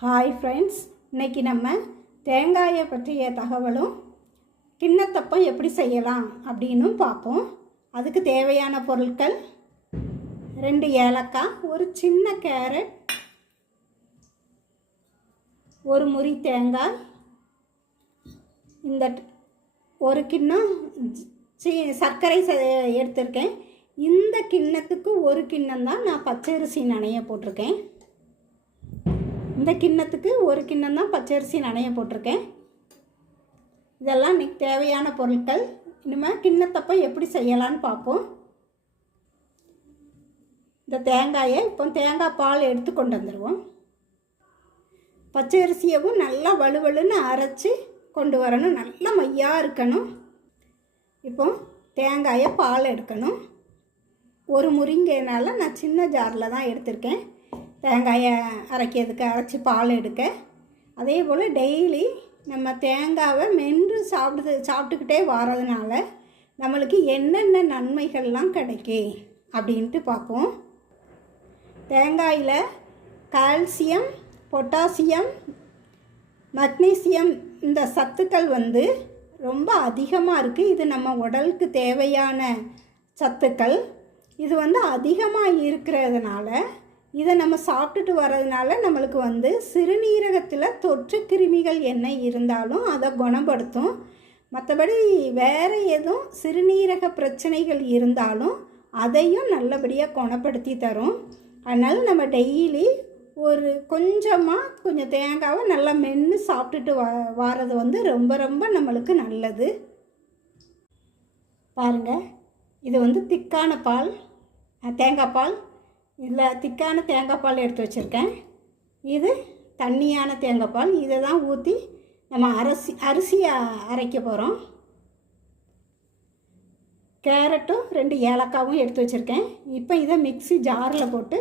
Hi friends இன்றைக்கி நம்ம தேங்காயை பற்றிய தகவலும் கிண்ணத்தப்பம் எப்படி செய்யலாம் அப்படின்னும் பார்ப்போம். அதுக்கு தேவையான பொருட்கள் ரெண்டு ஏலக்காய் ஒரு சின்ன கேரட் ஒரு முறி தேங்காய் இந்த ஒரு கிண்ணம் சி சர்க்கரை எடுத்திருக்கேன். இந்த கிண்ணத்துக்கு ஒரு கிண்ணம் தான் நான் பச்சரிசி நனைய போட்டிருக்கேன். இந்த கிண்ணத்துக்கு ஒரு கிண்ணம் தான் பச்சரிசி நனைய போட்டிருக்கேன். இதெல்லாம் இன்னைக்கு தேவையான பொருட்கள். இனிமேல் கிண்ணத்தப்போ எப்படி செய்யலான்னு பார்ப்போம். இந்த தேங்காயை இப்போ தேங்காய் பால் எடுத்து கொண்டு வந்துடுவோம் பச்சரிசியவும் நல்லா வலுவலுன்னு அரைச்சி கொண்டு வரணும். நல்லா மையாக இருக்கணும். இப்போ தேங்காயை பால் எடுக்கணும். ஒரு முருங்கைனால் நான் சின்ன ஜாரில் தான் எடுத்திருக்கேன். தேங்காயை அரைக்கிறதுக்கு அரைச்சி பால் எடுக்க. அதே போல் டெய்லி நம்ம தேங்காவை மென்று சாப்பிட்டு சாப்பிட்டுக்கிட்டே வாரதுனால நம்மளுக்கு என்னென்ன நன்மைகள்லாம் கிடைக்கும் அப்படின்ட்டு பார்ப்போம். தேங்காயில் கால்சியம் பொட்டாசியம் மக்னீசியம் இந்த சத்துக்கள் வந்து ரொம்ப அதிகமாக இருக்குது இது நம்ம உடலுக்கு தேவையான சத்துக்கள். இது வந்து அதிகமாக இருக்கிறதுனால இதை நம்ம சாப்பிட்டுட்டு வர்றதுனால நம்மளுக்கு வந்து சிறுநீரகத்தில் தொற்று கிருமிகள் என்ன இருந்தாலும் அதை குணப்படுத்தும். மற்றபடி வேறு எதுவும் சிறுநீரக பிரச்சனைகள் இருந்தாலும் அதையும் நல்லபடியாக குணப்படுத்தி தரும். அதனால் நம்ம டெய்லி ஒரு கொஞ்சமாக கொஞ்சம் தேங்காவை நல்லா மென்று சாப்பிட்டுட்டு வா வாரது வந்து ரொம்ப ரொம்ப நம்மளுக்கு நல்லது. பாருங்கள் இது வந்து திக்கான பால் தேங்காய் பால். இதில் திக்கான தேங்காய் பால் எடுத்து வச்சுருக்கேன். இது தண்ணியான தேங்காய் பால். இதை தான் ஊற்றி நம்ம அரிசி அரிசியை அரைக்க போகிறோம். கேரட்டும் ரெண்டு ஏலக்காவும் எடுத்து வச்சுருக்கேன். இப்போ இதை மிக்ஸி ஜாரில் போட்டு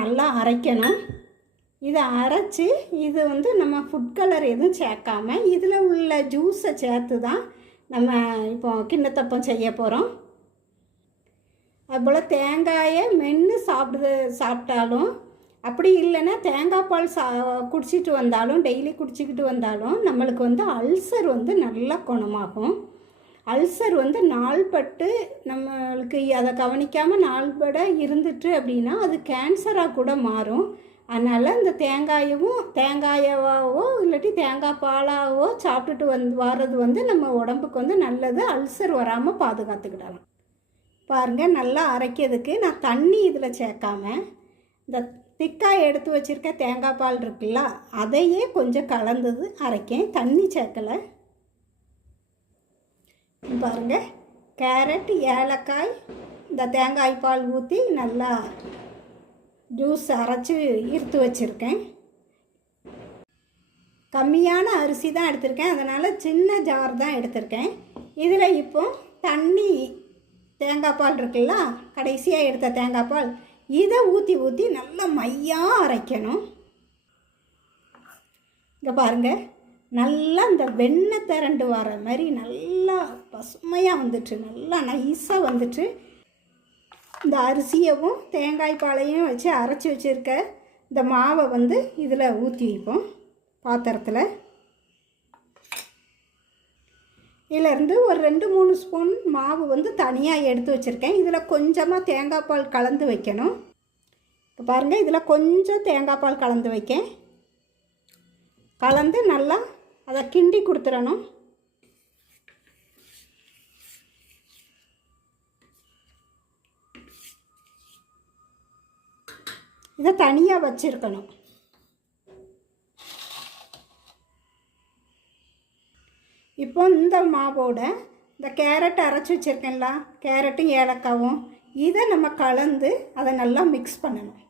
நல்லா அரைக்கணும். இதை அரைச்சி இது வந்து நம்ம ஃபுட் கலர் எதுவும் சேர்க்காம இதில் உள்ள ஜூஸை சேர்த்து தான் நம்ம இப்போ கிண்ணத்தப்பம் செய்ய போகிறோம். அதுபோல் தேங்காயை மென்று சாப்பிடுது சாப்பிட்டாலும் அப்படி இல்லைன்னா தேங்காய் பால் சா குடிச்சிட்டு வந்தாலும் டெய்லி குடிச்சிக்கிட்டு வந்தாலும் நம்மளுக்கு வந்து அல்சர் வந்து நல்லா குணமாகும். அல்சர் வந்து நாள்பட்டு நம்மளுக்கு அதை கவனிக்காமல் நாள்பட இருந்துட்டு அப்படின்னா அது கேன்சராக கூட மாறும். அதனால் இந்த தேங்காயவும் தேங்காயவாவோ இல்லாட்டி தேங்காய் பாலாவோ சாப்பிட்டுட்டு வந்து வர்றது வந்து நம்ம உடம்புக்கு வந்து நல்லது. அல்சர் வராமல் பாதுகாத்துக்கிடலாம். பாருங்கள் நல்லா அரைக்கிறதுக்கு நான் தண்ணி இதில் சேர்க்காம இந்த திக்காய் எடுத்து வச்சுருக்க தேங்காய் பால் இருக்குல்ல அதையே கொஞ்சம் கலந்தது அரைக்கேன். தண்ணி சேர்க்கலை. பாருங்கள் கேரட் ஏலக்காய் இந்த தேங்காய் பால் ஊற்றி நல்லா ஜூஸ் அரைச்சி இருத்து வச்சுருக்கேன். கம்மியான அரிசி தான் எடுத்திருக்கேன் அதனால் சின்ன ஜார் தான் எடுத்திருக்கேன். இதில் இப்போ தண்ணி தேங்காய் பால் இருக்குல்ல கடைசியாக எடுத்த தேங்காய் பால் இதை ஊற்றி ஊற்றி நல்லா மையாக அரைக்கணும். இங்கே பாருங்கள் நல்லா இந்த வெண்ணெய் திரண்டு வர மாதிரி நல்லா பசுமையாக வந்துட்டு நல்லா நைஸாக வந்துட்டு இந்த அரிசியவும் தேங்காய் பாலையும் வச்சு அரைச்சி வச்சுருக்க இந்த மாவை வந்து இதில் ஊற்றி வைப்போம் பாத்திரத்தில். இதிலேருந்து ஒரு ரெண்டு மூணு ஸ்பூன் மாவு வந்து தனியாக எடுத்து வச்சுருக்கேன். இதில் கொஞ்சமாக தேங்காய் பால் கலந்து வைக்கணும். இப்போ பாருங்கள் இதில் கொஞ்சம் தேங்காய் பால் கலந்து வைக்கேன். கலந்து நல்லா அதை கிண்டி கொடுத்துடணும். இதை தனியாக வச்சுருக்கணும். இப்போ இந்த மாவோட இந்த கேரட் அரைச்சி வச்சுருக்கேன்ல கேரட்டும் ஏலக்காவும் இதை நம்ம கலந்து அதை நல்லா மிக்ஸ் பண்ணணும்.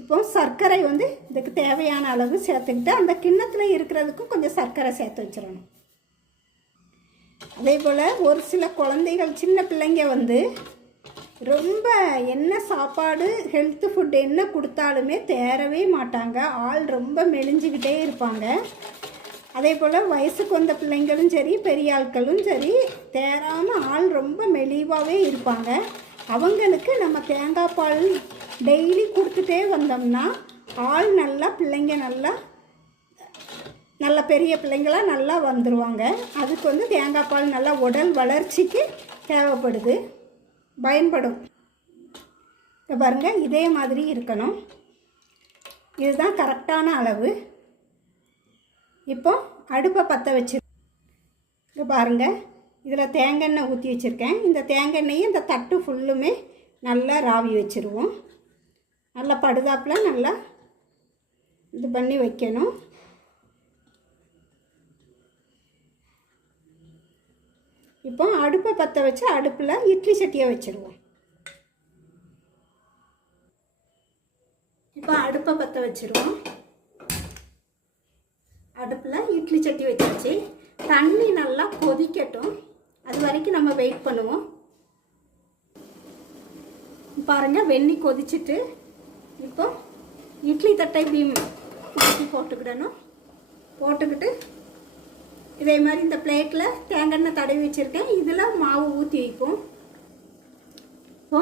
இப்போ சர்க்கரை வந்து இதுக்கு தேவையான அளவு சேர்த்துக்கிட்டு அந்த கிண்ணத்தில் இருக்கிறதுக்கும் கொஞ்சம் சர்க்கரை சேர்த்து வச்சிடணும். அதே போல் ஒரு சில குழந்தைகள் சின்ன பிள்ளைங்க வந்து ரொம்ப என்ன சாப்பாடு ஹெல்த்து ஃபுட் என்ன கொடுத்தாலுமே தேரவே மாட்டாங்க. ஆள் ரொம்ப மெலிஞ்சுக்கிட்டே இருப்பாங்க. அதே போல் வயசுக்கு வந்த பிள்ளைங்களும் சரி பெரிய ஆட்களும் சரி தேராமல் ஆள் ரொம்ப மெலிவாகவே இருப்பாங்க. அவங்களுக்கு நம்ம தேங்காய் பால் டெய்லி கொடுத்துட்டே வந்தோம்னா ஆள் நல்லா பிள்ளைங்க நல்லா நல்ல பெரிய பிள்ளைங்களாம் நல்லா வந்துடுவாங்க அதுக்கு வந்து தேங்காய் பால் நல்லா உடல் வளர்ச்சிக்கு தேவைப்படுது. பயன்படும். இங்க பாருங்க இதே மாதிரி இருக்கணும். இதுதான் கரெக்டான அளவு. இப்போ அடுப்பை பற்ற வச்சு இங்கே பாருங்கள் இதில் தேங்காய் ஊற்றி வச்சுருக்கேன். இந்த தேங்காய் இந்த தட்டு ஃபுல்லுமே நல்லா ராவி வச்சுருவோம். நல்லா படுதாப்பில் நல்லா இது பண்ணி வைக்கணும். இப்போ அடுப்பை பற்ற வச்சு அடுப்பில் இட்லி சட்டியை வச்சுருவோம். இப்போ அடுப்பை பற்ற வச்சுருவோம். அடுப்பில் இட்லி சட்டி வச்சாச்சு. தண்ணி நல்லா கொதிக்கட்டும். அது வரைக்கும் நம்ம வெயிட் பண்ணுவோம். பாருங்கள் வெண்ணி கொதிச்சிட்டு இப்போ இட்லி தட்டை பீம் மாற்றி போட்டுக்கிடணும். போட்டுக்கிட்டு இதே மாதிரி இந்த பிளேட்டில் தேங்காய் எண்ணெய் தடவி வச்சுருக்கேன். இதில் மாவு ஊற்றி வைப்போம். இப்போ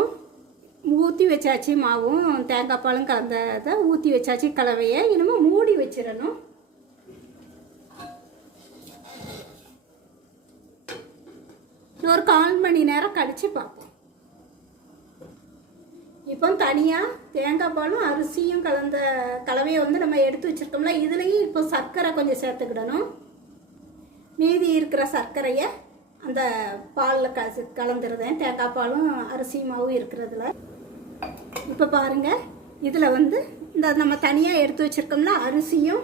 ஊற்றி வச்சாச்சு மாவும் தேங்காய் பாலும் கலந்ததை ஊற்றி வச்சாச்சு கலவையை. இனிமேல் மூடி வச்சிடணும். ஒரு கால் மணி நேரம் கழித்து பார்ப்போம். இப்போ தனியாக தேங்காய் பாலும் அரிசியும் கலந்த கலவையை வந்து நம்ம எடுத்து வச்சுருக்கோம்ல இதுலேயும் இப்போ சர்க்கரை கொஞ்சம் சேர்த்துக்கிடணும். மீதி இருக்கிற சர்க்கரையை அந்த பாலில் க கலந்துருதேன் தேங்காய் பாலும் அரிசி மாவும் இருக்கிறதுல. இப்போ பாருங்கள் இதில் வந்து இந்த நம்ம தனியாக எடுத்து வச்சுருக்கோம்ல அரிசியும்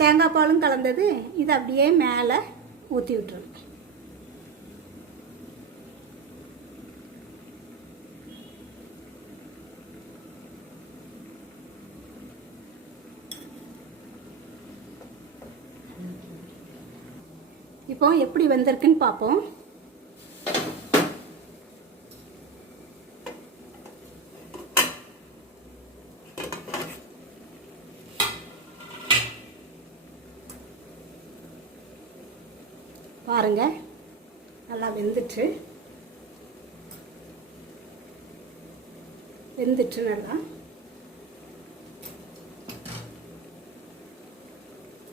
தேங்காய் பாலும் கலந்தது. இது அப்படியே மேலே ஊற்றி விட்டுருணும் இப்போ எப்படி வந்திருக்குன்னு பார்ப்போம். பாருங்க. நல்லா வெந்துட்டு. வெந்துட்டு நல்லா.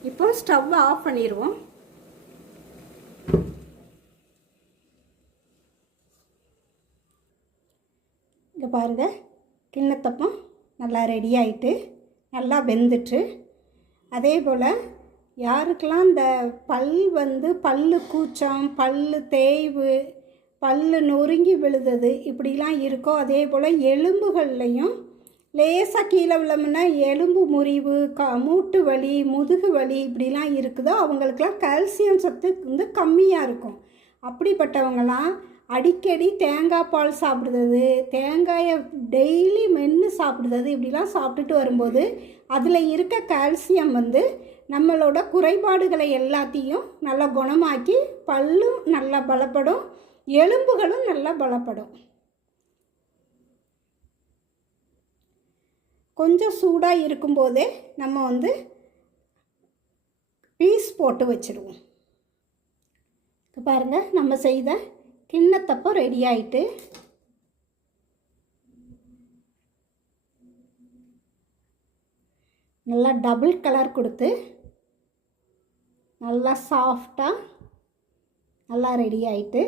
இப்போ ஸ்டவ் ஆஃப் பண்ணிடுவோம் இங்கே பாருங்கள் கிண்ணத்தப்பம் நல்லா ரெடி ஆகிட்டு நல்லா வெந்துட்டு. அதே போல் யாருக்கெல்லாம் இந்த பல் வந்து பல்லு கூச்சம் பல் தேய்வு பல்லு நொறுங்கி விழுதது இப்படிலாம் இருக்கோ அதே போல் எலும்புகள்லையும் லேசாக கீழே விழமுன்னா எலும்பு முறிவு க மூட்டு வலி முதுகு வலி இப்படிலாம் இருக்குதோ அவங்களுக்கெல்லாம் கால்சியம் சத்து வந்து கம்மியாக இருக்கும். அப்படிப்பட்டவங்களாம் அடிக்கடி தேங்காய் பால் சாப்பிடுறது தேங்காயை டெய்லி மென்று சாப்பிடுறது இப்படிலாம் சாப்பிட்டுட்டு வரும்போது அதில் இருக்க கால்சியம் வந்து நம்மளோட குறைபாடுகளை எல்லாத்தையும் நல்லா குணமாக்கி பல்லும் நல்லா பலப்படும் எலும்புகளும் நல்லா பலப்படும். கொஞ்சம் சூடாக இருக்கும்போதே நம்ம வந்து பீஸ் போட்டு வச்சுருவோம். இப்போ பாருங்கள் நம்ம செய்த கிண்ணத்தப்பம் ரெடி ஆயிட்டு நல்லா டபுள் கலர் கொடுத்து நல்லா சாஃப்டாக நல்லா ரெடி ஆயிட்டு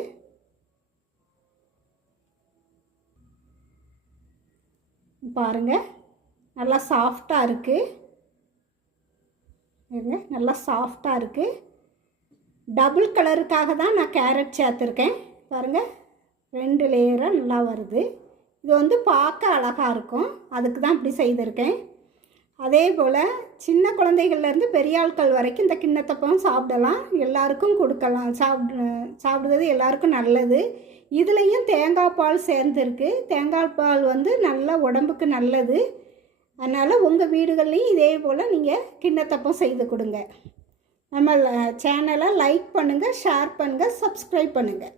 பாருங்கள் நல்லா சாஃப்டாக இருக்குது நல்லா சாஃப்டாக இருக்குது டபுள் கலருக்காக தான் நான் கேரட் சேர்த்துருக்கேன். பாருங்கள் ரெண்டு லேயராக நல்லா வருது. இது வந்து பார்க்க அழகாக இருக்கும். அதுக்கு தான் இப்படி செய்திருக்கேன். அதே போல் சின்ன குழந்தைகள்லேருந்து பெரிய ஆட்கள் வரைக்கும் இந்த கிண்ணத்தப்பம் சாப்பிடலாம். எல்லாருக்கும் கொடுக்கலாம். சாப்பிடு சாப்பிடுறது எல்லாருக்கும் நல்லது. இதுலேயும் தேங்காய் பால் சேர்ந்துருக்கு. தேங்காய் பால் வந்து நல்ல உடம்புக்கு நல்லது. அதனால் உங்கள் வீடுகள்லேயும் இதே போல் நீங்கள் கிண்ணத்தப்பம் செய்து கொடுங்க. நம்ம சேனலை லைக் பண்ணுங்கள் ஷேர் பண்ணுங்கள் சப்ஸ்கிரைப் பண்ணுங்கள்